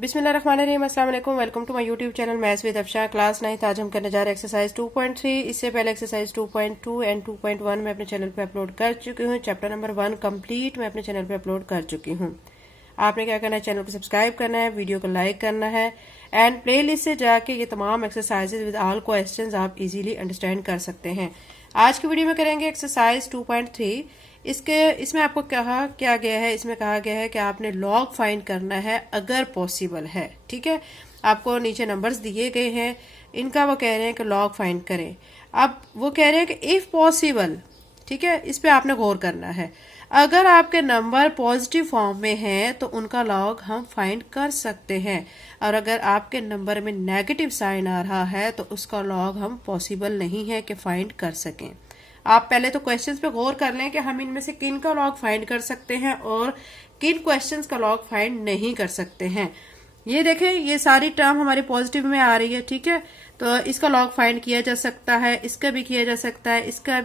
बिस्मिल्लाहिर्रहमानिर्रहीम, अस्सलाम वालेकुम। Welcome to my YouTube channel maths with Afsha. Class 9 आज हम करने जा रहे हैं एक्सरसाइज 2.3। इससे पहले एक्सरसाइज 2.2 एंड 2.1 मैं अपने चैनल पे अपलोड कर चुकी हूँ। चैप्टर नंबर 1 कंप्लीट मैं अपने चैनल पे अपलोड कर चुकी हूँ। आपने क्या करना है, चैनल को सब्सक्राइब करना है, वीडियो को लाइक करना है एंड प्ले लिस्ट से जाके ये तमाम एक्सरसाइजेज विद ऑल क्वेश्चंस आप इजीली अंडरस्टैंड कर सकते हैं। आज की वीडियो में करेंगे एक्सरसाइज 2.3। इसमें आपको क्या गया है, इसमें कहा गया है कि आपने लॉग फाइंड करना है अगर पॉसिबल है। ठीक है, आपको नीचे नंबर्स दिए गए हैं, इनका वो कह रहे हैं कि लॉग फाइंड करें। अब वो कह रहे हैं कि इफ पॉसिबल, ठीक है, इस पे आपने गौर करना है। अगर आपके नंबर पॉजिटिव फॉर्म में हैं तो उनका लॉग हम फाइंड कर सकते हैं, और अगर आपके नंबर में नेगेटिव साइन आ रहा है तो उसका लॉग हम पॉसिबल नहीं है कि फाइंड कर सकें। आप पहले तो क्वेश्चंस पे गौर कर लें कि हम इनमें से किन का लॉग फाइंड कर सकते हैं और किन क्वेश्चंस का लॉग फाइंड नहीं कर सकते हैं। ये देखें, ये सारी टर्म हमारी पॉजिटिव में आ रही है। ठीक है, तो इसका लॉग फाइंड किया जा सकता है, इसका भी किया जा सकता है, इसका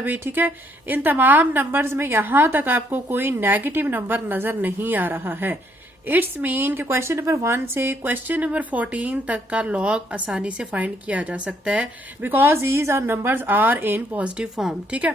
भी। ठीक है, इन तमाम नंबर्स में यहां तक आपको कोई नेगेटिव नंबर नजर नहीं आ रहा है। इट्स मीन कि क्वेश्चन नंबर 1 से क्वेश्चन नंबर 14 तक का लॉग आसानी से फाइंड किया जा सकता है, because these are numbers are in positive form. ठीक है,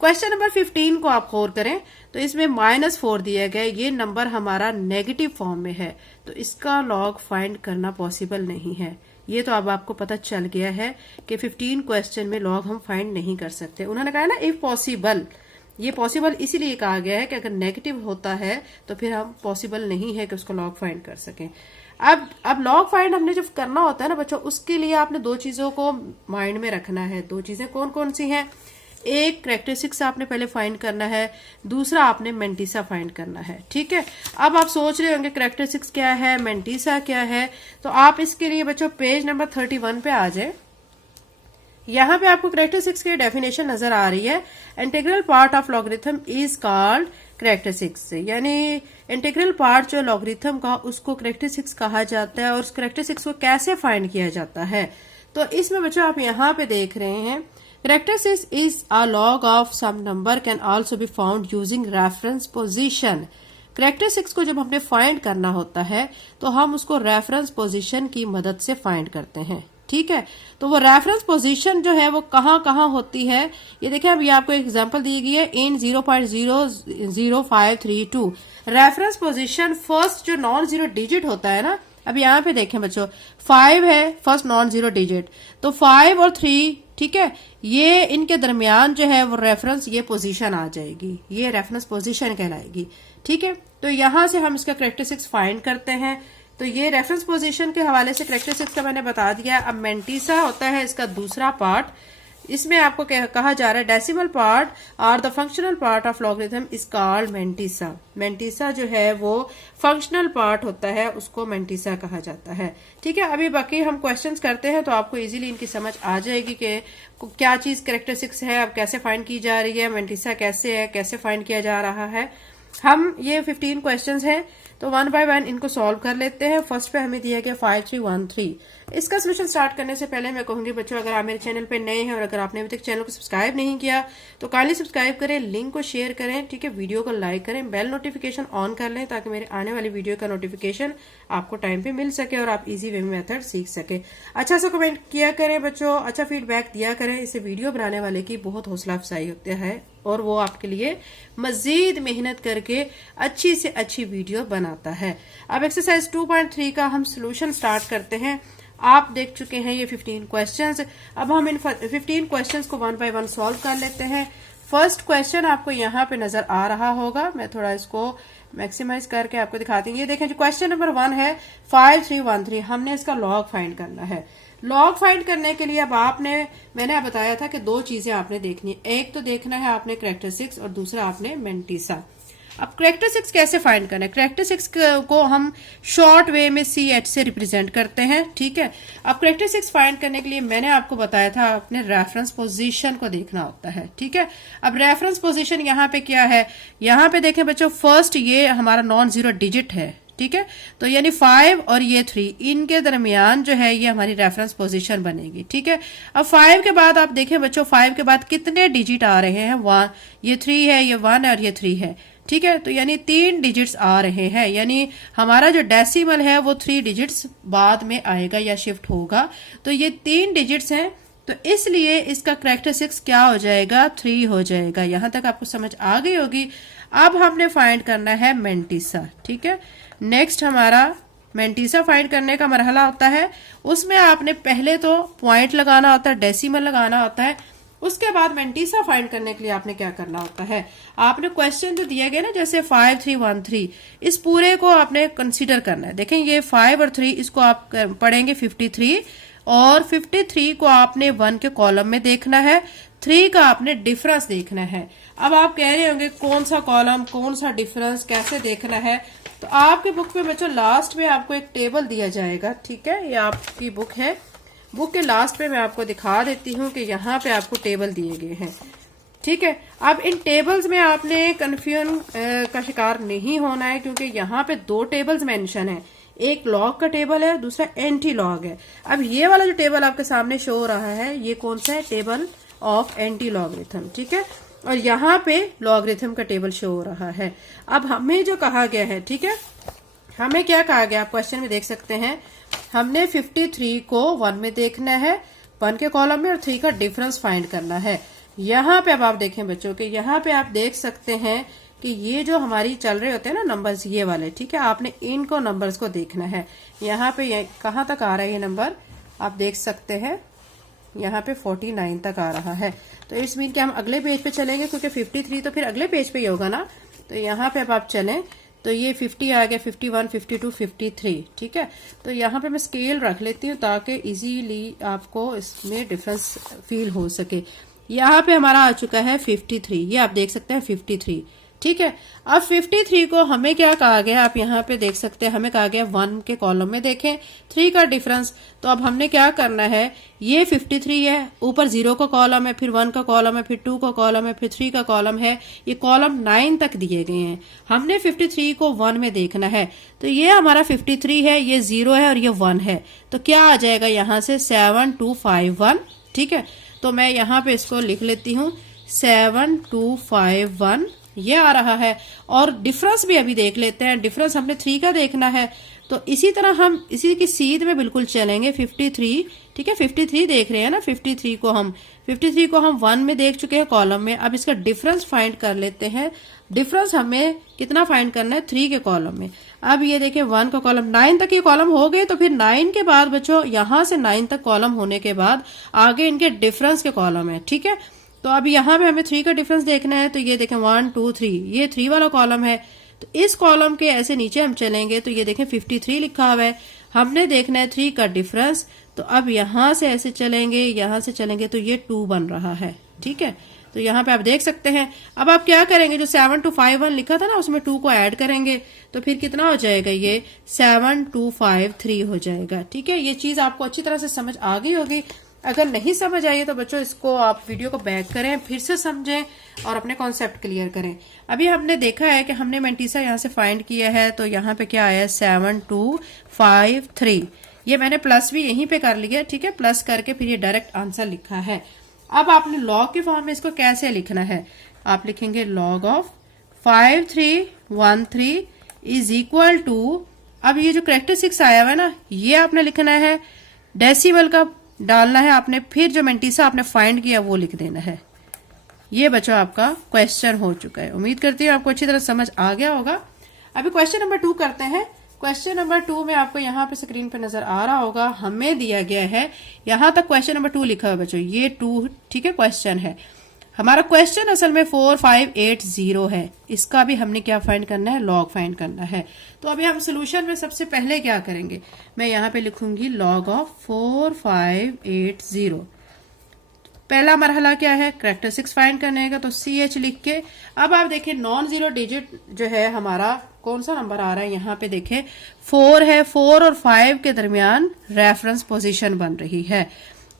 क्वेश्चन नंबर 15 को आप गौर करें तो इसमें -4 दिया गया, ये नंबर हमारा नेगेटिव फॉर्म में है, तो इसका लॉग फाइंड करना पॉसिबल नहीं है। ये तो अब आपको पता चल गया है कि 15 क्वेश्चन में लॉग हम फाइंड नहीं कर सकते। उन्होंने कहा ना इफ पॉसिबल, ये पॉसिबल इसीलिए कहा गया है कि अगर नेगेटिव होता है तो फिर हम पॉसिबल नहीं है कि उसको लॉग फाइंड कर सकें। अब लॉग फाइंड हमने जब करना होता है ना बच्चों, उसके लिए आपने दो चीजों को माइंड में रखना है। दो चीजें कौन कौन सी हैं? एक कैरेक्टरिस्टिक्स आपने पहले फाइंड करना है, दूसरा आपने मेंटिसा फाइंड करना है। ठीक है, अब आप सोच रहे होंगे कैरेक्टरिस्टिक्स क्या है, मेंटिसा क्या है, तो आप इसके लिए बच्चों पेज नंबर 31 पे आ जाए। यहाँ पे आपको कैरेक्टरिस्टिक्स की डेफिनेशन नजर आ रही है। Integral part of logarithm is called characteristics, यानी इंटीग्रल पार्ट जो लॉगरिथम का उसको कैरेक्टरिस्टिक्स कहा जाता है, और उस कैरेक्टरिस्टिक्स को कैसे फाइंड किया जाता है। तो इसमें बच्चों आप यहाँ पे देख रहे हैं, characteristics is a log of some number can also be found using reference position. Characteristics को जब हमने फाइंड करना होता है तो हम उसको रेफरेंस पोजीशन की मदद से फाइंड करते हैं। ठीक है, तो वो रेफरेंस पोजीशन जो है वो कहाँ होती है, ये देखें। अब ये आपको एग्जांपल दी गई है इन 0.00532। रेफरेंस पोजीशन फर्स्ट जो नॉन जीरो डिजिट होता है ना, अब यहाँ पे देखें बच्चों, 5 है फर्स्ट नॉन जीरो डिजिट, तो 5 और 3, ठीक है, ये इनके दरमियान जो है वो रेफरेंस, ये पोजीशन आ जाएगी, ये रेफरेंस पोजीशन कहलाएगी। ठीक है, तो यहां से हम इसका कैरेक्टरिस्टिक्स फाइंड करते हैं। तो ये रेफरेंस पोजीशन के हवाले से कैरेक्टरिस्टिक्स का मैंने बता दिया। अब मेंटिसा होता है इसका दूसरा पार्ट, इसमें आपको कहा जा रहा है डेसिमल पार्ट और the functional part of logarithm is called mantissa. Mantissa जो है वो फंक्शनल पार्ट होता है, उसको मेंटिसा कहा जाता है। ठीक है, अभी बाकी हम क्वेश्चंस करते हैं तो आपको इजीली इनकी समझ आ जाएगी कि क्या चीज कैरेक्टरिस्टिक्स है, अब कैसे फाइंड की जा रही है, मेंटिसा कैसे है, कैसे फाइंड किया जा रहा है। हम ये 15 क्वेश्चंस हैं तो 1 बाय 1 इनको सॉल्व कर लेते हैं। फर्स्ट पे हमें दिया गया 5313। इसका सोल्यूशन स्टार्ट करने से पहले मैं कहूंगी बच्चों, अगर आप मेरे चैनल पे नए हैं और अगर आपने अभी तक चैनल को सब्सक्राइब नहीं किया तो काइंडली सब्सक्राइब करें, लिंक को शेयर करें, ठीक है, वीडियो को लाइक करें, बेल नोटिफिकेशन ऑन कर लें ताकि मेरे आने वाली वीडियो का नोटिफिकेशन आपको टाइम पे मिल सके और आप इजी वे में मेथड सीख सके। अच्छा सा कमेंट किया करें बच्चों, अच्छा फीडबैक दिया करें, इससे वीडियो बनाने वाले की बहुत हौसला अफजाई होती है और वो आपके लिए मजीद मेहनत करके अच्छी से अच्छी वीडियो बनाता है। अब एक्सरसाइज 2.3 का हम सोल्यूशन स्टार्ट करते हैं। आप देख चुके हैं ये 15 क्वेश्चंस। अब हम इन 15 क्वेश्चंस को 1 बाय 1 सॉल्व कर लेते हैं। फर्स्ट क्वेश्चन आपको यहाँ पे नजर आ रहा होगा, मैं थोड़ा इसको मैक्सिमाइज करके आपको दिखाती हूँ। ये देखें, जो क्वेश्चन नंबर 1 है 5313, हमने इसका लॉग फाइंड करना है। लॉग फाइंड करने के लिए अब मैंने बताया था कि दो चीजें आपने देखनी है, एक तो देखना है आपने कैरेक्टरिस्टिक्स और दूसरा आपने मेंटिसा। अब कैरेक्टरिस्टिक्स कैसे फाइंड करना है? कैरेक्टरिस्टिक्स को हम शॉर्ट वे में CH से रिप्रेजेंट करते हैं। ठीक है, अब कैरेक्टरिस्टिक्स फाइंड करने के लिए मैंने आपको बताया था आपने रेफरेंस पोजीशन को देखना होता है। ठीक है, अब रेफरेंस पोजीशन यहाँ पे क्या है, यहाँ पे देखें बच्चों, फर्स्ट ये हमारा नॉन जीरो डिजिट है। ठीक है, तो यानी 5 और ये 3, इनके दरमियान जो है ये हमारी रेफरेंस पोजीशन बनेगी। ठीक है, अब 5 के बाद आप देखें बच्चों, 5 के बाद कितने डिजिट आ रहे हैं, 1, ये 3 है, ये 1 है और ये 3 है। ठीक है। तो यानी 3 डिजिट्स आ रहे हैं, यानी हमारा जो डेसिमल है वो 3 डिजिट्स बाद में आएगा या शिफ्ट होगा। तो ये 3 डिजिट्स हैं, तो इसलिए इसका कैरेक्टरिस्टिक्स क्या हो जाएगा, 3 हो जाएगा। यहां तक आपको समझ आ गई होगी। अब हमने फाइंड करना है मेंटिसा, ठीक है। नेक्स्ट हमारा मेंटिसा फाइंड करने का मरहला होता है, उसमें आपने पहले तो पॉइंट लगाना होता है, डेसिमल लगाना होता है। उसके बाद मेंटिसा फाइंड करने के लिए आपने क्या करना होता है, आपने क्वेश्चन जो दिया गया ना, जैसे 5313, इस पूरे को आपने कंसीडर करना है। देखें ये 5 और 3, इसको आप पढ़ेंगे 53, और 53 को आपने 1 के कॉलम में देखना है, 3 का आपने डिफरेंस देखना है। अब आप कह रहे होंगे कौन सा कॉलम, कौन सा डिफरेंस, कैसे देखना है। तो आपके बुक में बच्चों लास्ट में आपको एक टेबल दिया जाएगा, ठीक है। ये आपकी बुक है, बुक के लास्ट पे मैं आपको दिखा देती हूँ कि यहाँ पे आपको टेबल दिए गए हैं, ठीक है। अब इन टेबल्स में आपने कंफ्यूजन का शिकार नहीं होना है, क्योंकि यहाँ पे 2 टेबल्स मेंशन है, एक लॉग का टेबल है, दूसरा एंटी लॉग है। अब ये वाला जो टेबल आपके सामने शो हो रहा है, ये कौन सा है, टेबल ऑफ एंटी लॉगरिथम, ठीक है। और यहाँ पे लॉगरिथम का टेबल शो हो रहा है। अब हमें जो कहा गया है, ठीक है, हमें क्या कहा गया, आप क्वेश्चन में देख सकते हैं, हमने 53 को 1 में देखना है, 1 के कॉलम में, और 3 का डिफरेंस फाइंड करना है। यहाँ पे अब आप देखें बच्चों के, यहाँ पे आप देख सकते हैं कि ये जो हमारी चल रहे होते हैं ना नंबर्स, ये वाले, ठीक है, आपने इनको नंबर्स को देखना है। यहाँ पे ये कहाँ तक आ रहा है, ये नंबर आप देख सकते हैं, यहाँ पे 49 तक आ रहा है। तो इट्स मीन कि हम अगले पेज पे चलेंगे, क्योंकि 53 तो फिर अगले पेज पे ही होगा ना। तो यहाँ पे अब आप चलें तो ये 50 आ गया, 51, 52, 53, ठीक है। तो यहाँ पे मैं स्केल रख लेती हूँ ताकि इजीली आपको इसमें डिफरेंस फील हो सके। यहाँ पे हमारा आ चुका है 53, ये आप देख सकते हैं 53, ठीक है। अब 53 को हमें क्या कहा गया, आप यहाँ पे देख सकते हैं, हमें कहा गया 1 के कॉलम में देखें, 3 का डिफरेंस। तो अब हमने क्या करना है, ये 53 है, ऊपर 0 का कॉलम है, फिर 1 का कॉलम है, फिर 2 का कॉलम है, फिर 3 का कॉलम है, ये कॉलम 9 तक दिए गए हैं। हमने 53 को 1 में देखना है, तो ये हमारा 53 है, ये 0 है और ये 1 है। तो क्या आ जाएगा यहाँ से, 7251, ठीक है। तो मैं यहाँ पे इसको लिख लेती हूँ, 7251 ये आ रहा है। और डिफरेंस भी अभी देख लेते हैं, डिफरेंस हमने 3 का देखना है। तो इसी तरह हम इसी की सीध में बिल्कुल चलेंगे, 53, ठीक है, 53 देख रहे हैं ना, 53 को हम 1 में देख चुके हैं कॉलम में। अब इसका डिफरेंस फाइंड कर लेते हैं। डिफरेंस हमें कितना फाइंड करना है, 3 के कॉलम में। अब ये देखें 1 का कॉलम, 9 तक ये कॉलम हो गए, तो फिर 9 के बाद बच्चों यहाँ से 9 तक कॉलम होने के बाद आगे इनके डिफरेंस के कॉलम है, ठीक है। तो अब यहाँ पे हमें 3 का डिफरेंस देखना है, तो ये देखें 1 2 3, ये 3 वाला कॉलम है। तो इस कॉलम के ऐसे नीचे हम चलेंगे तो ये देखें 53 लिखा हुआ है, हमने देखना है 3 का डिफरेंस। तो अब यहाँ से ऐसे चलेंगे, यहाँ से चलेंगे तो ये 2 बन रहा है, ठीक है। तो यहाँ पे आप देख सकते हैं। अब आप क्या करेंगे, जो 7251 लिखा था ना, उसमें 2 को ऐड करेंगे, तो फिर कितना हो जाएगा, ये 7253 हो जाएगा, ठीक है। ये चीज आपको अच्छी तरह से समझ आ गई होगी। अगर नहीं समझ आई तो बच्चों इसको आप वीडियो को बैक करें, फिर से समझें और अपने कॉन्सेप्ट क्लियर करें। अभी हमने देखा है कि हमने मेंटिसा यहाँ से फाइंड किया है, तो यहाँ पे क्या आया, 7253। ये मैंने प्लस भी यहीं पे कर लिया, ठीक है, प्लस करके फिर ये डायरेक्ट आंसर लिखा है। अब आपने लॉग की फॉर्म में इसको कैसे लिखना है, आप लिखेंगे log of 5313 is equal to, अब ये जो कैरेक्टरिस्टिक्स आया हुआ है ना, ये आपने लिखना है, डेसिमल का डालना है आपने, फिर जो मेंटिसा आपने फाइंड किया वो लिख देना है। ये बच्चों आपका क्वेश्चन हो चुका है। उम्मीद करती हूँ आपको अच्छी तरह समझ आ गया होगा। अभी क्वेश्चन नंबर 2 करते हैं। क्वेश्चन नंबर 2 में आपको यहाँ पे स्क्रीन पे नजर आ रहा होगा, हमें दिया गया है यहाँ तक क्वेश्चन नंबर 2 लिखा है बच्चों, ये 2, ठीक है, क्वेश्चन है। हमारा क्वेश्चन असल में 4580 है, इसका भी हमने क्या फाइंड करना है, लॉग फाइंड करना है। तो अभी हम सोल्यूशन में सबसे पहले क्या करेंगे, मैं यहाँ पे लिखूंगी लॉग ऑफ 4580। पहला मरहला क्या है, कैरेक्टरिस्टिक्स फाइंड करने का, तो CH लिख के। अब आप देखें नॉन जीरो डिजिट जो है हमारा कौन सा नंबर आ रहा है, यहाँ पे देखें 4 है, 4 और 5 के दरमियान रेफरेंस पोजीशन बन रही है,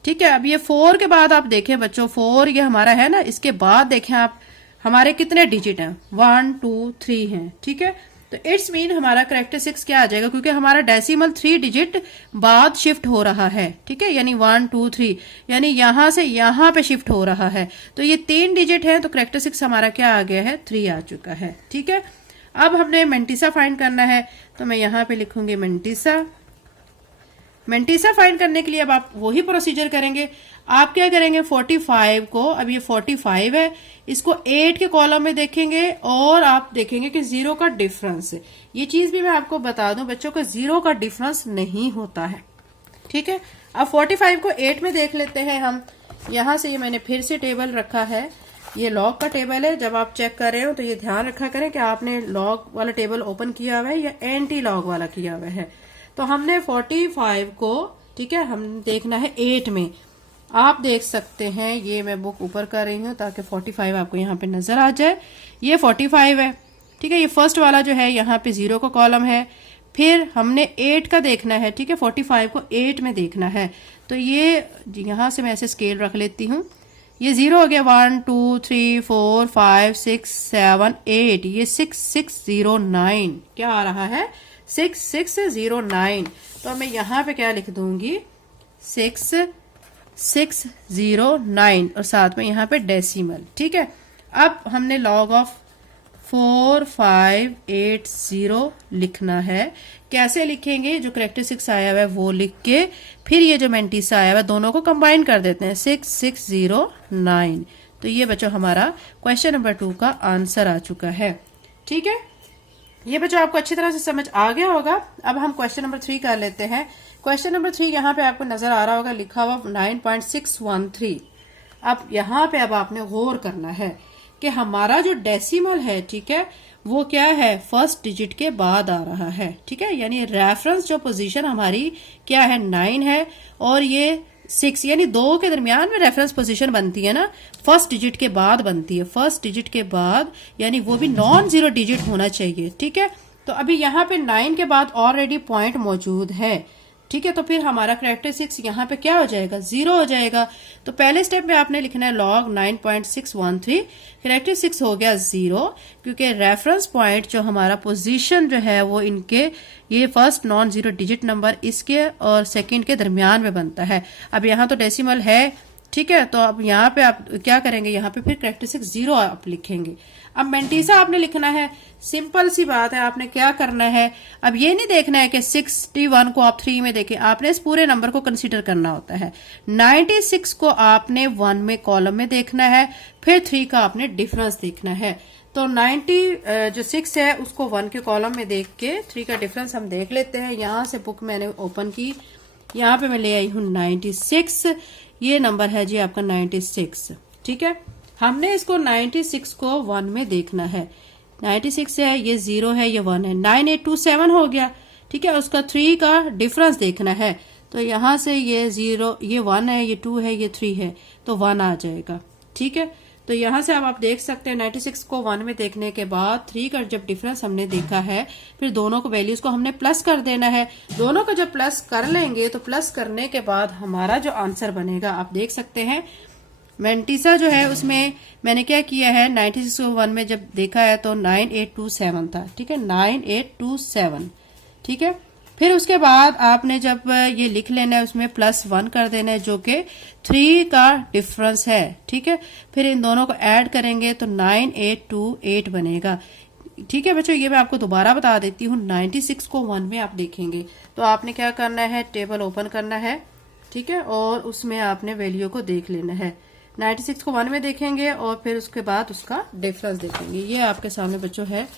ठीक है। अब ये 4 के बाद आप देखें बच्चों, 4 ये हमारा है ना, इसके बाद देखें आप हमारे कितने डिजिट हैं, 1 2 3 हैं, ठीक है। तो इट्स मीन हमारा करेक्टरिस्टिक्स क्या आ जाएगा, क्योंकि हमारा डेसिमल 3 डिजिट बाद शिफ्ट हो रहा है, ठीक है, यानी 1 2 3, यानी यहां से यहां पे शिफ्ट हो रहा है। तो ये 3 डिजिट है, तो करेक्टरिस्टिक्स हमारा क्या आ गया है, 3 आ चुका है, ठीक है। अब हमने मेंटिसा फाइंड करना है, तो मैं यहां पे लिखूंगी मेंटिसा। मेंटिसा फाइंड करने के लिए अब आप वही प्रोसीजर करेंगे। आप क्या करेंगे, 45 को, अब ये 45 है, इसको 8 के कॉलम में देखेंगे और आप देखेंगे कि 0 का डिफरेंस है। ये चीज भी मैं आपको बता दूं बच्चों को, 0 का डिफरेंस नहीं होता है, ठीक है। अब 45 को 8 में देख लेते हैं हम। यहां से ये मैंने फिर से टेबल रखा है, ये लॉग का टेबल है। जब आप चेक कर रहे हो तो ये ध्यान रखा करें कि आपने लॉग वाला टेबल ओपन किया हुआ है या एंटी लॉग वाला किया हुआ है। तो हमने 45 को, ठीक है, हम देखना है 8 में। आप देख सकते हैं, ये मैं बुक ऊपर कर रही हूं ताकि 45 आपको यहाँ पे नजर आ जाए। ये 45 है, ठीक है। ये फर्स्ट वाला जो है यहाँ पे 0 का कॉलम है। फिर हमने 8 का देखना है, ठीक है, 45 को 8 में देखना है। तो ये यहां से मैं ऐसे स्केल रख लेती हूँ। ये 0 हो गया, 1 2 3 4 5 6 7 8, ये 6609 क्या आ रहा है, 6609। तो मैं यहां पे क्या लिख दूंगी, 6609 और साथ में यहां पे डेसिमल, ठीक है। अब हमने लॉग ऑफ 4580 लिखना है। कैसे लिखेंगे, जो करेक्टरिस्टिक्स आया हुआ है वो लिख के, फिर ये जो मेंटिसा आया हुआ है दोनों को कंबाइन कर देते हैं, 6609। तो ये बच्चों हमारा क्वेश्चन नंबर 2 का आंसर आ चुका है, ठीक है। ये बच्चों आपको अच्छी तरह से समझ आ गया होगा। अब हम क्वेश्चन नंबर 3 कर लेते हैं। क्वेश्चन नंबर 3 यहाँ पे आपको नजर आ रहा होगा, लिखा हुआ 9.613। अब यहाँ पे अब आपने गौर करना है कि हमारा जो डेसिमल है, ठीक है, वो क्या है, फर्स्ट डिजिट के बाद आ रहा है, ठीक है। यानी रेफरेंस जो पोजीशन हमारी क्या है, 9 है, और ये 6, यानी 2 के दरमियान में रेफरेंस पोजीशन बनती है ना, फर्स्ट डिजिट के बाद बनती है, फर्स्ट डिजिट के बाद, यानी वो भी नॉन जीरो डिजिट होना चाहिए, ठीक है। तो अभी यहाँ पे 9 के बाद ऑलरेडी पॉइंट मौजूद है, ठीक है। तो फिर हमारा करेक्टरिस्टिक्स यहाँ पे क्या हो जाएगा, 0 हो जाएगा। तो पहले स्टेप में आपने लिखना है लॉग 9.613, करेक्टरिस्टिक्स हो गया 0, क्योंकि रेफरेंस पॉइंट जो हमारा पोजीशन जो है वो इनके, ये first non zero digit number इसके और सेकंड के दरमियान में बनता है। अब यहाँ तो डेसिमल है, ठीक है। तो अब यहाँ पे आप क्या करेंगे, यहाँ पे फिर करेक्टरिस्टिक्स 0 आप लिखेंगे। अब मेंटिसा आपने लिखना है, सिंपल सी बात है। आपने क्या करना है, अब ये नहीं देखना है कि 61 को आप 3 में देखें, आपने इस पूरे नंबर को कंसीडर करना होता है। 96 को आपने 1 में कॉलम में देखना है, फिर 3 का आपने डिफरेंस देखना है। तो 90 जो 6 है उसको 1 के कॉलम में देख के 3 का डिफरेंस हम देख लेते हैं। यहां से बुक मैंने ओपन की, यहाँ पे मैं ले आई हूँ 96, ये नंबर है जी आपका 96, ठीक है। हमने इसको 96 को 1 में देखना है। 96 है, ये 0 है, ये 1 है, 9827 हो गया, ठीक है। उसका 3 का डिफरेंस देखना है। तो यहां से ये 0, ये 1 है, ये 2 है, ये 3 है, तो 1 आ जाएगा, ठीक है। तो यहां से अब आप देख सकते हैं 96 को 1 में देखने के बाद 3 का जब डिफरेंस हमने देखा है, फिर दोनों को वैल्यूज को हमने प्लस कर देना है। दोनों को जब प्लस कर लेंगे तो प्लस करने के बाद हमारा जो आंसर बनेगा आप देख सकते हैं। मेंटिसा जो है उसमें मैंने क्या किया है, 96 को 1 में जब देखा है तो 9827 था, ठीक है, 9827, ठीक है। फिर उसके बाद आपने जब ये लिख लेना है, उसमें +1 कर देना है जो कि 3 का डिफरेंस है, ठीक है। फिर इन दोनों को ऐड करेंगे तो 9828 बनेगा, ठीक है बच्चों। ये मैं आपको दोबारा बता देती हूँ, 96 को 1 में आप देखेंगे तो आपने क्या करना है, टेबल ओपन करना है, ठीक है, और उसमें आपने वैल्यू को देख लेना है। 96 को 1 में देखेंगे और फिर उसके बाद उसका डिफरेंस देखेंगे। ये आपके सामने बच्चों है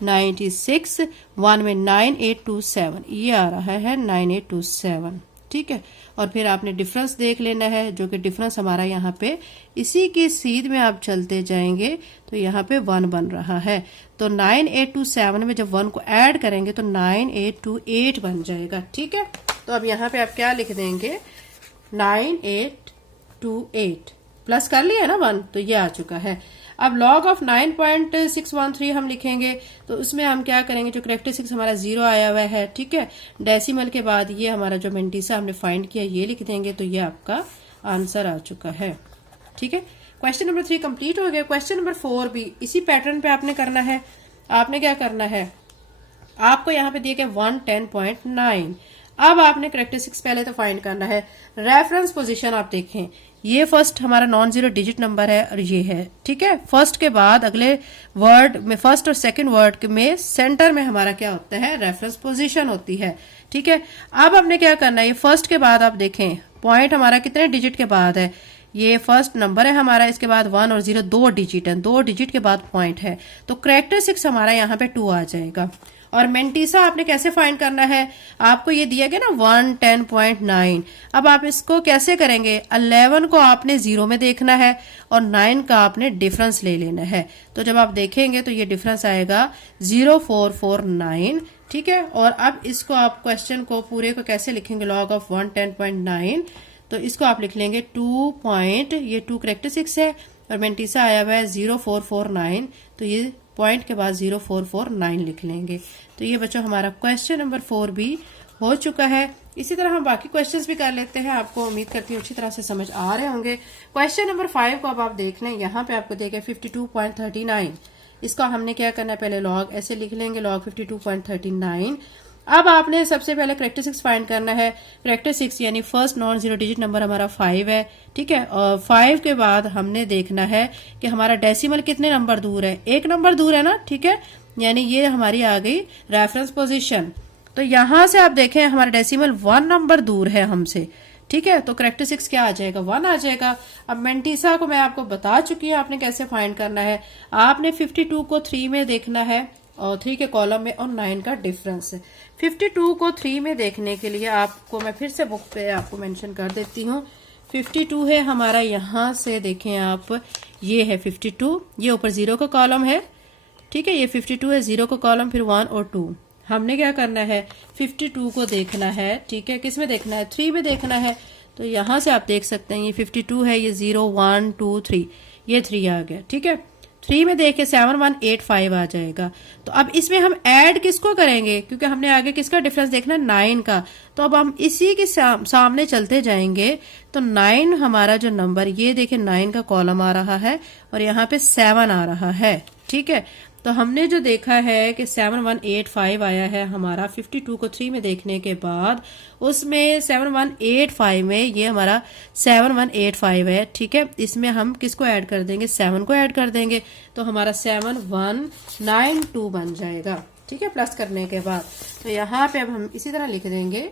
96, 1 में 9827, ये आ रहा है 9827, ठीक है। और फिर आपने डिफरेंस देख लेना है, जो कि डिफरेंस हमारा यहाँ पे इसी की सीध में आप चलते जाएंगे तो यहाँ पे 1 बन रहा है। तो 9827 में जब 1 को ऐड करेंगे तो 9828 बन जाएगा, ठीक है। तो अब यहाँ पे आप क्या लिख देंगे, 9828 प्लस कर लिया ना 1, तो ये आ चुका है। अब लॉग ऑफ 9.613 हम लिखेंगे तो उसमें हम क्या करेंगे, जो करेक्टरिस्टिक्स हमारा 0 आया हुआ है, ठीक है, डेसिमल के बाद ये हमारा जो मेंटिसा हमने फाइंड किया ये लिख देंगे, तो ये आपका आंसर आ चुका है, ठीक है। क्वेश्चन नंबर 3 कंप्लीट हो गया। क्वेश्चन नंबर 4 भी इसी पैटर्न पे आपने करना है। आपने क्या करना है, आपको यहाँ पे दिया गया 110.9। अब आपने करेक्टरिस्टिक्स पहले तो फाइंड करना है। रेफरेंस पोजीशन आप देखें, ये फर्स्ट हमारा नॉन जीरो डिजिट नंबर है और ये है, ठीक है। फर्स्ट के बाद अगले वर्ड में, फर्स्ट और सेकंड वर्ड में सेंटर में हमारा क्या होता है, रेफरेंस पोजीशन होती है, ठीक है। अब हमने क्या करना है, ये फर्स्ट के बाद आप देखें पॉइंट हमारा कितने डिजिट के बाद है, ये फर्स्ट नंबर है हमारा, इसके बाद 1 और 0 2 डिजिट है, 2 डिजिट के बाद पॉइंट है, तो करेक्टरिस्टिक्स हमारा यहाँ पे 2 आ जाएगा। और मेंटीसा आपने कैसे फाइंड करना है, आपको ये दिया गया ना 110.9। अब आप इसको कैसे करेंगे, 11 को आपने 0 में देखना है और 9 का आपने डिफरेंस ले लेना है। तो जब आप देखेंगे तो ये डिफरेंस आएगा 0449, ठीक है। और अब इसको आप क्वेश्चन को पूरे को कैसे लिखेंगे, लॉग ऑफ 110.9, तो इसको आप लिख लेंगे 2 पॉइंट, ये 2 करेक्टरिस्टिक्स है और मेंटीसा आया हुआ है 0449, तो ये पॉइंट के बाद 0449 लिख लेंगे। तो ये बच्चों हमारा क्वेश्चन नंबर 4 भी हो चुका है। इसी तरह हम बाकी क्वेश्चंस भी कर लेते हैं, आपको उम्मीद करती हूँ अच्छी तरह से समझ आ रहे होंगे। क्वेश्चन नंबर 5 को अब आप देख लें, यहाँ पे आपको देखिए 52.39, इसका हमने क्या करना है, पहले लॉग ऐसे लिख लेंगे, लॉग 52.39। अब आपने सबसे पहले करेक्टरिस्टिक्स फाइंड करना है। करेक्टरिस्टिक्स यानी first non zero digit number हमारा 5 है, ठीक है। और 5 के बाद हमने देखना है कि हमारा डेसिमल कितने नंबर दूर है, 1 नंबर दूर है ना, ठीक है। यानी ये हमारी आ गई रेफरेंस पोजीशन। तो यहां से आप देखें हमारा डेसिमल 1 नंबर दूर है हमसे, ठीक है। तो करेक्टरिस्टिक्स क्या आ जाएगा, 1 आ जाएगा। अब मेंटीसा को मैं आपको बता चुकी हूँ आपने कैसे फाइंड करना है। आपने 52 को 3 में देखना है और 3 के कॉलम में और 9 का डिफरेंस है। 52 को 3 में देखने के लिए आपको मैं फिर से बुक पे आपको मेंशन कर देती हूँ। 52 है हमारा, यहाँ से देखें आप, ये है 52, ये ऊपर 0 का कॉलम है, ठीक है। ये 52 है, 0 का कॉलम, फिर 1 और 2। हमने क्या करना है, 52 को देखना है, ठीक है। किस में देखना है, 3 में देखना है। तो यहाँ से आप देख सकते हैं ये 52 है, ये 0 1 2 3, ये 3 आ गया, ठीक है। 3 में देख के 7185 आ जाएगा। तो अब इसमें हम ऐड किसको करेंगे, क्योंकि हमने आगे किसका डिफरेंस देखना है, 9 का। तो अब हम इसी के सामने चलते जाएंगे। तो 9 हमारा जो नंबर, ये देखिए 9 का कॉलम आ रहा है और यहाँ पे 7 आ रहा है, ठीक है। तो हमने जो देखा है कि 7185 आया है हमारा 52 को 3 में देखने के बाद, उसमें 7185 में ये हमारा 7185 है, ठीक है। इसमें हम किसको ऐड कर देंगे, 7 को ऐड कर देंगे, तो हमारा 7192 बन जाएगा, ठीक है, प्लस करने के बाद। तो यहाँ पे अब हम इसी तरह लिख देंगे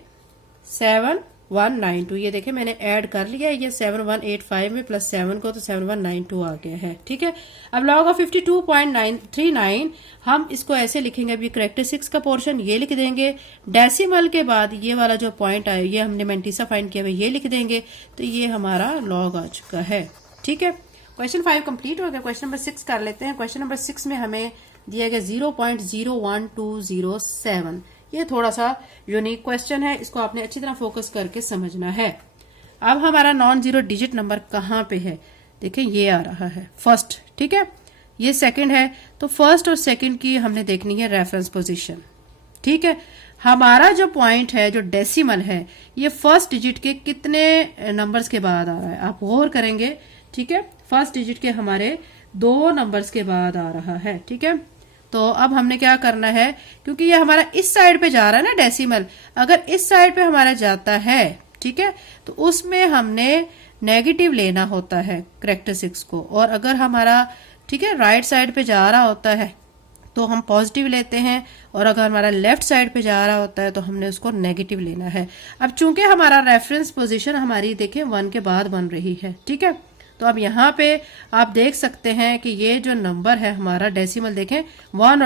7192। ये देखें मैंने ऐड कर लिया है ये 7185 में प्लस 7 को, तो 7192 आ गया है, ठीक है। अब लॉग ऑफ 52.939 हम इसको ऐसे लिखेंगे, अभी करेक्टरिस्टिक्स का पोर्शन ये लिख देंगे, डेसिमल के बाद ये वाला जो पॉइंट आया ये हमने मेंटीसा फाइंड किया हुआ ये लिख देंगे। तो ये हमारा लॉग आ चुका है, ठीक है। क्वेश्चन 5 कंप्लीट हो गया। क्वेश्चन नंबर 6 कर लेते हैं। क्वेश्चन नंबर 6 में हमें दिया गया 0.01207। ये थोड़ा सा यूनिक क्वेश्चन है, इसको आपने अच्छी तरह फोकस करके समझना है। अब हमारा नॉन जीरो डिजिट नंबर कहाँ पे है, देखिए ये आ रहा है फर्स्ट, ठीक है। ये सेकंड है, तो फर्स्ट और सेकंड की हमने देखनी है रेफरेंस पोजीशन, ठीक है। हमारा जो पॉइंट है, जो डेसिमल है, ये फर्स्ट डिजिट के कितने नंबर्स के बाद आ रहा है, आप गौर करेंगे, ठीक है। फर्स्ट डिजिट के हमारे 2 नंबर्स के बाद आ रहा है, ठीक है। तो अब हमने क्या करना है, क्योंकि ये हमारा इस साइड पे जा रहा है ना डेसिमल, अगर इस साइड पे हमारा जाता है, ठीक है, तो उसमें हमने नेगेटिव लेना होता है करेक्टरिस्टिक्स को, और अगर हमारा, ठीक है, राइट साइड पे जा रहा होता है तो हम पॉजिटिव लेते हैं, और अगर हमारा लेफ्ट साइड पे जा रहा होता है तो हमने उसको नेगेटिव लेना है। अब चूंकि हमारा रेफरेंस पोजीशन हमारी देखें 1 के बाद बन रही है, ठीक है। तो अब यहाँ पे आप देख सकते हैं कि ये जो नंबर है हमारा डेसिमल देखें 1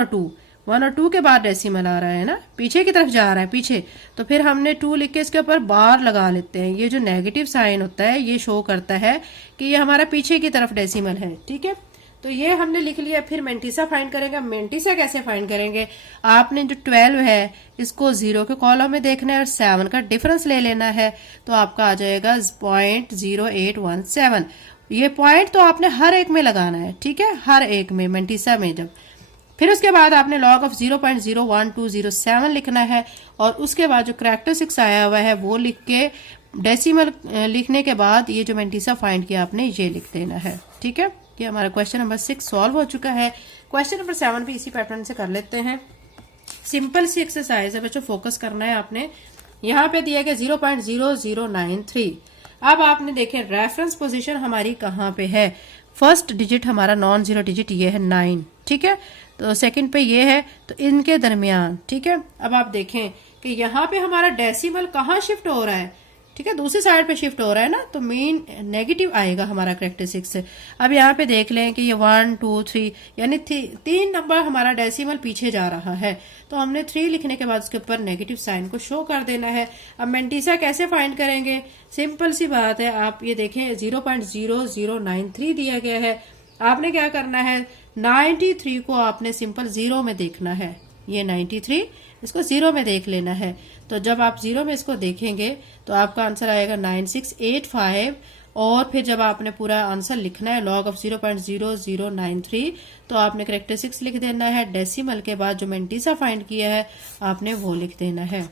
और 2 के बाद डेसिमल आ रहा है ना, पीछे की तरफ जा रहा है पीछे, तो फिर हमने 2 लिख के इसके ऊपर बार लगा लेते हैं। ये जो नेगेटिव साइन होता है ये शो करता है कि ये हमारा पीछे की तरफ डेसिमल है, ठीक है। तो ये हमने लिख लिया। फिर मेंटीसा फाइंड करेंगे। मेंटीसा कैसे फाइंड करेंगे, आपने जो 12 है इसको 0 के कॉलम में देखना है और 7 का डिफरेंस ले लेना है, तो आपका आ जाएगा 0.0817। ये पॉइंट तो आपने हर एक में लगाना है, ठीक है, हर एक में मेंटीसा में। जब फिर उसके बाद आपने लॉग ऑफ 0.01207 लिखना है, और उसके बाद जो करेक्टरिस्टिक्स आया हुआ है वो लिख के डेसिमल लिखने के बाद ये जो मेंटीसा फाइंड किया आपने ये लिख देना है, ठीक है। ये हमारा क्वेश्चन नंबर 6 सॉल्व हो चुका है। क्वेश्चन नंबर 7 भी इसी पैटर्न से कर लेते हैं। सिंपल सी एक्सरसाइज है बच्चों, फोकस करना है आपने। यहाँ पे दिया गया 0.0093। अब आपने देखे रेफरेंस पोजीशन हमारी कहाँ पे है। फर्स्ट डिजिट हमारा नॉन जीरो डिजिट ये है 9, ठीक है। तो सेकंड पे ये है, तो इनके दरमियान, ठीक है। अब आप देखें कि यहाँ पे हमारा डेसिमल कहाँ शिफ्ट हो रहा है, ठीक है, दूसरी साइड पे शिफ्ट हो रहा है ना, तो मेन नेगेटिव आएगा हमारा करेक्टरिस्टिक से। अब यहाँ पे देख लें कि ये 1 2 3 यानी 3 नंबर हमारा डेसिमल पीछे जा रहा है, तो हमने 3 लिखने के बाद उसके ऊपर नेगेटिव साइन को शो कर देना है। अब मेंटीसा कैसे फाइंड करेंगे, सिंपल सी बात है। आप ये देखें 0.0093 दिया गया है, आपने क्या करना है 93 को आपने सिंपल जीरो में देखना है। ये 93 इसको जीरो में देख लेना है। तो जब आप जीरो में इसको देखेंगे तो आपका आंसर आएगा 9685। और फिर जब आपने पूरा आंसर लिखना है लॉग ऑफ 0.0093, तो आपने करेक्टरिस्टिक्स लिख देना है। डेसिमल के बाद जो मेंटीसा फाइंड किया है आपने वो लिख देना है,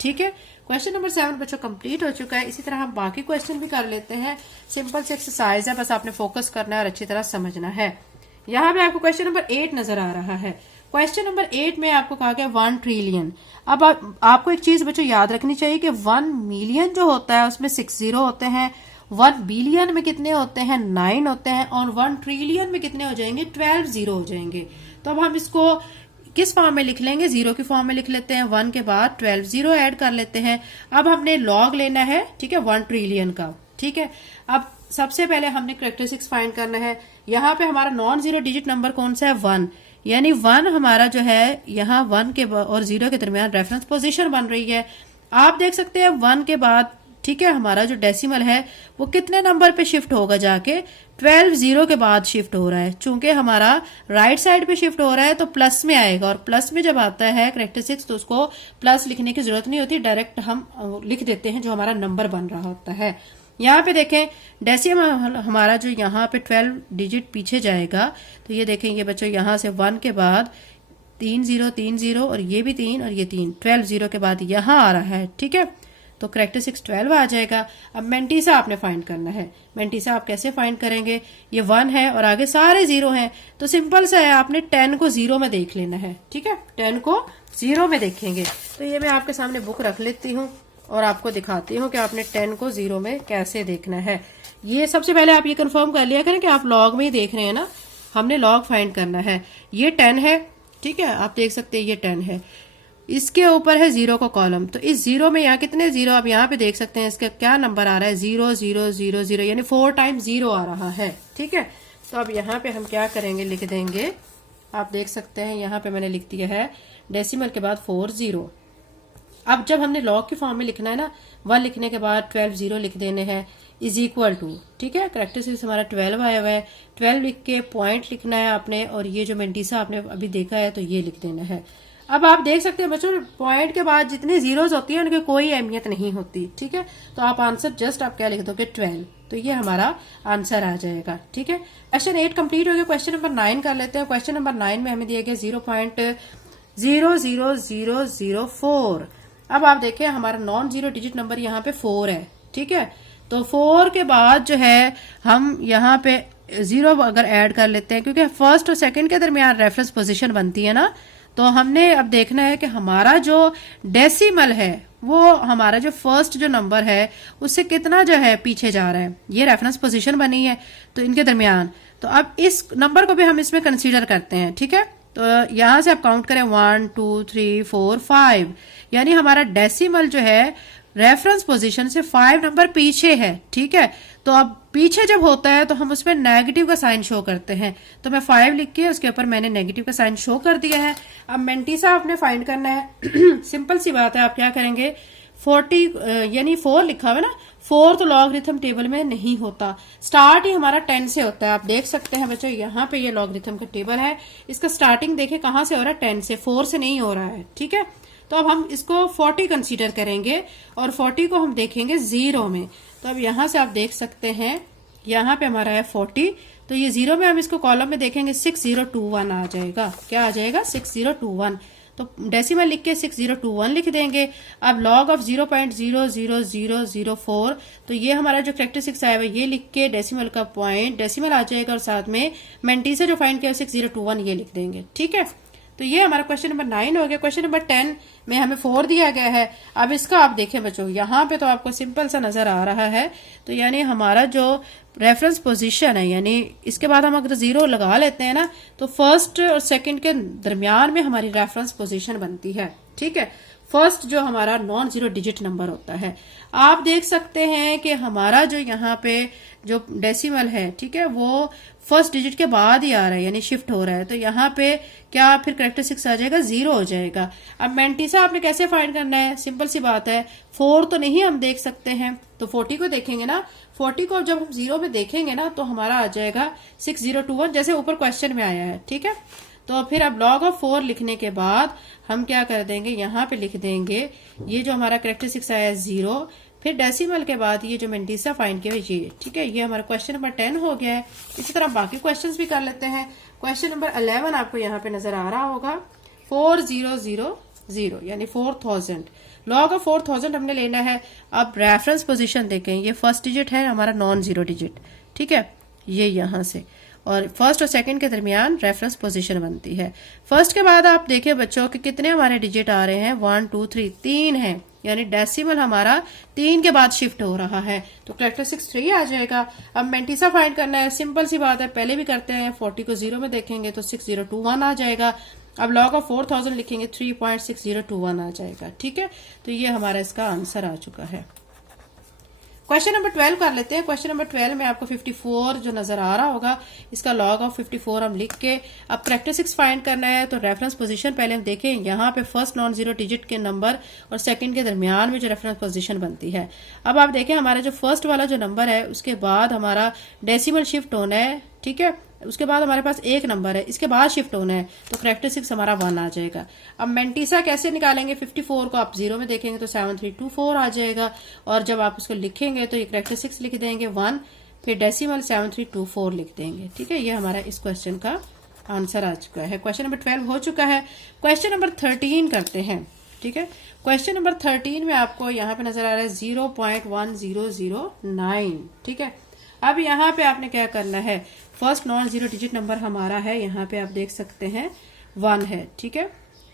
ठीक है। क्वेश्चन नंबर 7 बच्चों कंप्लीट हो चुका है। इसी तरह हम बाकी क्वेश्चन भी कर लेते हैं। सिंपल से एक्सरसाइज है, बस आपने फोकस करना है और अच्छी तरह समझना है। यहाँ पे आपको क्वेश्चन नंबर 8 नजर आ रहा है। क्वेश्चन नंबर 8 में आपको कहा गया 1 ट्रिलियन। अब आपको एक चीज बच्चों याद रखनी चाहिए कि 1 मिलियन जो होता है उसमें 6 जीरो होते हैं, 1 बिलियन में कितने होते हैं 9 होते हैं, और 1 ट्रिलियन में कितने हो जाएंगे 12 जीरो हो जाएंगे। तो अब हम इसको किस फॉर्म में लिख लेंगे, जीरो की फॉर्म में लिख लेते हैं। 1 के बाद 12 जीरो ऐड कर लेते हैं। अब हमने लॉग लेना है, ठीक है, 1 ट्रिलियन का, ठीक है। अब सबसे पहले हमने करेक्टरिस्टिक्स फाइंड करना है। यहाँ पे हमारा नॉन जीरो डिजिट नंबर कौन सा है 1, यानी 1 हमारा जो है यहाँ 1 के और 0 के दरमियान रेफरेंस पोजीशन बन रही है। आप देख सकते हैं 1 के बाद, ठीक है, हमारा जो डेसिमल है वो कितने नंबर पे शिफ्ट होगा, जाके 12 जीरो के बाद शिफ्ट हो रहा है। चूंकि हमारा राइट साइड पे शिफ्ट हो रहा है तो प्लस में आएगा, और प्लस में जब आता है करेक्टरिस्टिक्स तो उसको प्लस लिखने की जरूरत नहीं होती, डायरेक्ट हम लिख देते हैं जो हमारा नंबर बन रहा होता है। यहाँ पे देखें डेसिमल हमारा जो यहाँ पे 12 डिजिट पीछे जाएगा, तो ये देखें ये बच्चों यहाँ से 1 के बाद 3 0 और ये भी 3 और ये 3, 12 जीरो के बाद यहाँ आ रहा है, ठीक है। तो करेक्टरिस्टिक्स 12 आ जाएगा। अब मेंटीसा आपने फाइंड करना है। मेंटीसा आप कैसे फाइंड करेंगे, ये 1 है और आगे सारे जीरो हैं, तो सिंपल सा है, आपने 10 को जीरो में देख लेना है, ठीक है। 10 को जीरो में देखेंगे। तो ये मैं आपके सामने बुक रख लेती हूँ और आपको दिखाती हूँ कि आपने 10 को जीरो में कैसे देखना है। ये सबसे पहले आप ये कंफर्म कर लिया करें कि आप लॉग में ही देख रहे हैं ना, हमने लॉग फाइंड करना है। ये 10 है, ठीक है, आप देख सकते हैं ये 10 है, इसके ऊपर है जीरो का कॉलम, तो इस जीरो में यहाँ कितने जीरो, आप यहाँ पे देख सकते हैं इसका क्या नंबर आ रहा है 0 0 0 0, यानी 4 टाइम्स जीरो आ रहा है, ठीक है। तो अब यहाँ पे हम क्या करेंगे, लिख देंगे, आप देख सकते हैं यहाँ पे मैंने लिख दिया है डेसिमल के बाद 4 जीरो। अब जब हमने लॉग की फॉर्म में लिखना है ना, 1 लिखने के बाद 12 जीरो लिख देने हैं, इज इक्वल टू, ठीक है, करेक्टरिस्टिक्स हमारा 12 आया हुआ है, 12 लिख के पॉइंट लिखना है आपने, और ये जो मेंटीसा आपने अभी देखा है तो ये लिख देना है। अब आप देख सकते हैं बच्चों पॉइंट के बाद जितनी जीरोज होती है उनकी कोई अहमियत नहीं होती, ठीक है। तो आप आंसर जस्ट आप क्या लिख दोगे 12, तो ये हमारा आंसर आ जाएगा, ठीक है। क्वेश्चन 8 कंप्लीट हो गया। क्वेश्चन नंबर 9 कर लेते हैं। क्वेश्चन नंबर 9 में हमें दिया गया 0.00004। अब आप देखें हमारा नॉन जीरो डिजिट नंबर यहाँ पे 4 है, ठीक है। तो 4 के बाद जो है हम यहाँ पे जीरो अगर ऐड कर लेते हैं, क्योंकि फर्स्ट और सेकंड के दरमियान रेफरेंस पोजीशन बनती है ना, तो हमने अब देखना है कि हमारा जो डेसिमल है वो हमारा जो फर्स्ट जो नंबर है उससे कितना जो है पीछे जा रहा है। ये रेफरेंस पोजीशन बनी है तो इनके दरमियान, तो अब इस नंबर को भी हम इसमें कंसीडर करते हैं, ठीक है। तो यहां से आप काउंट करें 1 2 3 4 5, यानी हमारा डेसिमल जो है रेफरेंस पोजीशन से 5 नंबर पीछे है, ठीक है। तो अब पीछे जब होता है तो हम उसमें नेगेटिव का साइन शो करते हैं, तो मैं 5 लिख के उसके ऊपर मैंने नेगेटिव का साइन शो कर दिया है। अब मेंटीसा आपने फाइंड करना है। सिंपल सी बात है, आप क्या करेंगे 40 यानी 4 लिखा हुआ है ना, 4 तो लॉगरिथम टेबल में नहीं होता, स्टार्ट ही हमारा 10 से होता है। आप देख सकते हैं बच्चों यहाँ पे ये लॉगरिथम का टेबल है, इसका स्टार्टिंग देखे कहाँ से हो रहा है 10 से, 4 से नहीं हो रहा है, ठीक है। तो अब हम इसको 40 कंसीडर करेंगे और 40 को हम देखेंगे जीरो में। तो अब यहाँ से आप देख सकते हैं यहाँ पे हमारा है 40, तो ये जीरो में हम इसको कॉलम में देखेंगे 6021 आ जाएगा। क्या आ जाएगा 6021, तो डेसिमल लिख के 6021 लिख देंगे। अब लॉग ऑफ 0.00004, तो ये हमारा जो करेक्टरिस्टिक्स आया है ये लिख के डेसिमल का पॉइंट डेसिमल आ जाएगा, और साथ में मेंटीसा जो फाइंड किया 6021 ये लिख देंगे, ठीक है। तो ये हमारा क्वेश्चन नंबर 9 हो गया। क्वेश्चन नंबर 10 में हमें 4 दिया गया है। अब इसका आप देखें बच्चों, यहाँ पे तो आपको सिंपल सा नजर आ रहा है। तो यानी हमारा जो रेफरेंस पोजीशन है, यानी इसके बाद हम अगर 0 लगा लेते हैं ना, तो फर्स्ट और सेकंड के दरमियान में हमारी रेफरेंस पोजीशन बनती है। ठीक है, फर्स्ट जो हमारा नॉन जीरो डिजिट नंबर होता है। आप देख सकते हैं कि हमारा जो यहाँ पे जो डेसिमल है, ठीक है, वो फर्स्ट डिजिट के बाद ही आ रहा है, यानी शिफ्ट हो रहा है। तो यहाँ पे क्या फिर करेक्टरिस्टिक्स आ जाएगा, 0 हो जाएगा। अब मैंटीसा आपने कैसे फाइंड करना है, सिंपल सी बात है। 4 तो नहीं हम देख सकते हैं, तो 40 को देखेंगे ना। 40 को जब हम 0 में देखेंगे ना, तो हमारा आ जाएगा 6021, जैसे ऊपर क्वेश्चन में आया है। ठीक है, तो फिर अब log ऑफ 4 लिखने के बाद हम क्या कर देंगे, यहाँ पे लिख देंगे ये जो हमारा करेक्टरिस्टिक्स आया 0, फिर डेसिमल के बाद ये जो मैंटीसा फाइंड किया ये। ठीक है, ये हमारा क्वेश्चन नंबर 10 हो गया है। इसी तरह बाकी क्वेश्चंस भी कर लेते हैं। क्वेश्चन नंबर 11 आपको यहाँ पे नजर आ रहा होगा, 4000 यानी 4000। log ऑफ 4000 हमने लेना है। अब रेफरेंस पोजीशन देखें, ये फर्स्ट डिजिट है हमारा नॉन जीरो डिजिट। ठीक है, ये यहाँ से, और फर्स्ट और सेकंड के दरमियान रेफरेंस पोजीशन बनती है। फर्स्ट के बाद आप देखिए बच्चों कि कितने हमारे डिजिट आ रहे हैं, 1 2 3, 3 है, यानी डेसिमल हमारा 3 के बाद शिफ्ट हो रहा है। तो करेक्टरिस्टिक्स 3 आ जाएगा। अब मैंटीसा फाइंड करना है, सिंपल सी बात है, पहले भी करते हैं। 40 को 0 में देखेंगे तो 6021 आ जाएगा। अब log ऑफ 4000 लिखेंगे, 3.6021 आ जाएगा। ठीक है, तो ये हमारा इसका आंसर आ चुका है। क्वेश्चन नंबर 12 कर लेते हैं। क्वेश्चन नंबर 12 में आपको 54 जो नजर आ रहा होगा, इसका log ऑफ 54 हम लिख के अब करेक्टरिस्टिक्स फाइंड करना है। तो रेफरेंस पोजीशन पहले हम देखें, यहाँ पे फर्स्ट नॉन जीरो डिजिट के नंबर और सेकंड के दरमियान में जो रेफरेंस पोजीशन बनती है। अब आप देखें हमारा जो फर्स्ट वाला जो नंबर है, उसके बाद हमारा डेसिमल शिफ्ट होना है। ठीक है, उसके बाद हमारे पास एक नंबर है, इसके बाद शिफ्ट होना है, तो करेक्टरिस्टिक्स हमारा 1 आ जाएगा। अब मैंटीसा कैसे निकालेंगे, 54 को आप 0 में देखेंगे तो 7324 आ जाएगा, और जब आप उसको लिखेंगे तो ये करेक्टरिस्टिक्स लिख देंगे 1, फिर डेसिमल 7324 लिख देंगे। ठीक है, ये हमारा इस क्वेश्चन का आंसर आ चुका है। क्वेश्चन नंबर 12 हो चुका है। क्वेश्चन नंबर 13 करते हैं। ठीक है, क्वेश्चन नंबर 13 में आपको यहाँ पे नजर आ रहा है 0.1009। ठीक है, अब यहाँ पे आपने क्या करना है, first non zero digit number हमारा है, यहाँ पे आप देख सकते हैं 1 है। ठीक है,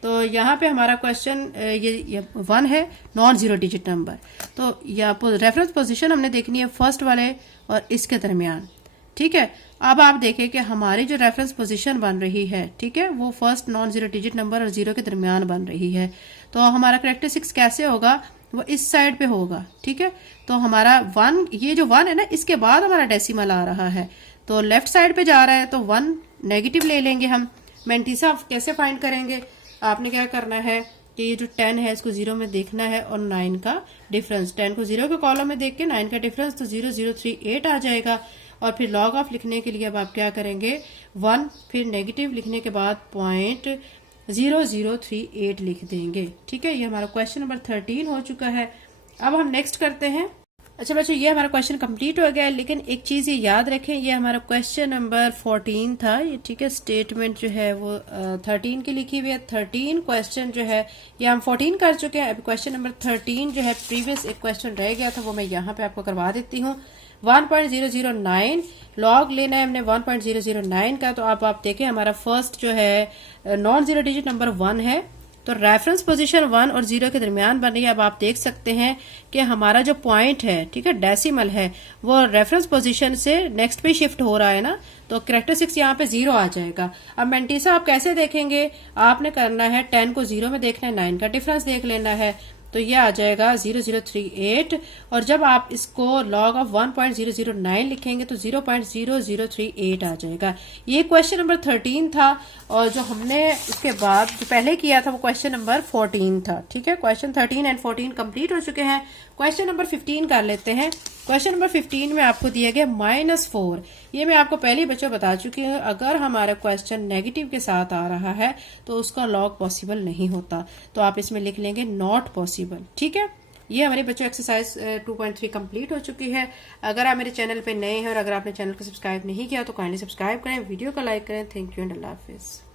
तो यहाँ पे हमारा क्वेश्चन ये 1 है, नॉन जीरो डिजिट नंबर। तो यहाँ पर रेफरेंस पोजीशन हमने देखनी है फर्स्ट वाले और इसके दरमियान। ठीक है, अब आप देखें कि हमारी जो रेफरेंस पोजीशन बन रही है, ठीक है, वो first non zero digit number और 0 के दरमियान बन रही है। तो हमारा करेक्टरिस्टिक्स कैसे होगा, वो इस साइड पे होगा। ठीक है, तो हमारा 1, ये जो 1 है ना, इसके बाद हमारा डेसिमल आ रहा है, तो लेफ्ट साइड पे जा रहा है, तो 1 नेगेटिव ले लेंगे हम। मैंटीसा कैसे फाइंड करेंगे, आपने क्या करना है कि ये जो 10 है इसको 0 में देखना है, और 9 का डिफरेंस, 10 को 0 के कॉलम में देख के 9 का डिफरेंस, तो 0038 आ जाएगा। और फिर log ऑफ लिखने के लिए अब आप क्या करेंगे, 1, फिर नेगेटिव लिखने के बाद 0.0038 लिख देंगे। ठीक है, ये हमारा क्वेश्चन नंबर 13 हो चुका है। अब हम नेक्स्ट करते हैं। अच्छा बच्चों, ये हमारा क्वेश्चन कंप्लीट हो गया है, लेकिन एक चीज ये याद रखें, ये हमारा क्वेश्चन नंबर 14 था। ये ठीक है, स्टेटमेंट जो है वो 13 की लिखी हुई है। 13 क्वेश्चन जो है ये हम 14 कर चुके हैं। अब क्वेश्चन नंबर 13 जो है, प्रीवियस एक क्वेश्चन रह गया था, वो मैं यहाँ पे आपको करवा देती हूँ। 1.009 लॉग लेना है हमने 1.009 का। तो आप देखें हमारा फर्स्ट जो है नॉन जीरो डिजिट नंबर 1 है, तो रेफरेंस पोजीशन 1 और 0 के दरमियान बन रही है। अब आप देख सकते हैं कि हमारा जो पॉइंट है, ठीक है, डेसिमल है, वो रेफरेंस पोजीशन से नेक्स्ट पे शिफ्ट हो रहा है ना, तो करेक्टरिस्टिक्स यहाँ पे 0 आ जाएगा। अब मैंटीसा आप कैसे देखेंगे, आपने करना है 10 को 0 में देखना है, 9 का डिफरेंस देख लेना है, तो ये आ जाएगा 0038। और जब आप इसको log ऑफ 1.009 लिखेंगे तो 0.0038 आ जाएगा। ये क्वेश्चन नंबर 13 था, और जो हमने इसके बाद जो पहले किया था वो क्वेश्चन नंबर 14 था। ठीक है, क्वेश्चन 13 एंड 14 कंप्लीट हो चुके हैं। क्वेश्चन नंबर 15 कर लेते हैं। क्वेश्चन नंबर 15 में आपको दिया गया -4। ये मैं आपको पहले बच्चों बता चुकी हूँ, अगर हमारा क्वेश्चन नेगेटिव के साथ आ रहा है तो उसका लॉग पॉसिबल नहीं होता, तो आप इसमें लिख लेंगे नॉट पॉसिबल। ठीक है, ये हमारे बच्चों एक्सरसाइज 2.3 कंप्लीट हो चुकी है। अगर आप मेरे चैनल पे नए हैं और अगर आपने चैनल को सब्सक्राइब नहीं किया तो काइंडली सब्सक्राइब करें, वीडियो को लाइक करें। Thank you and Allah Hafiz.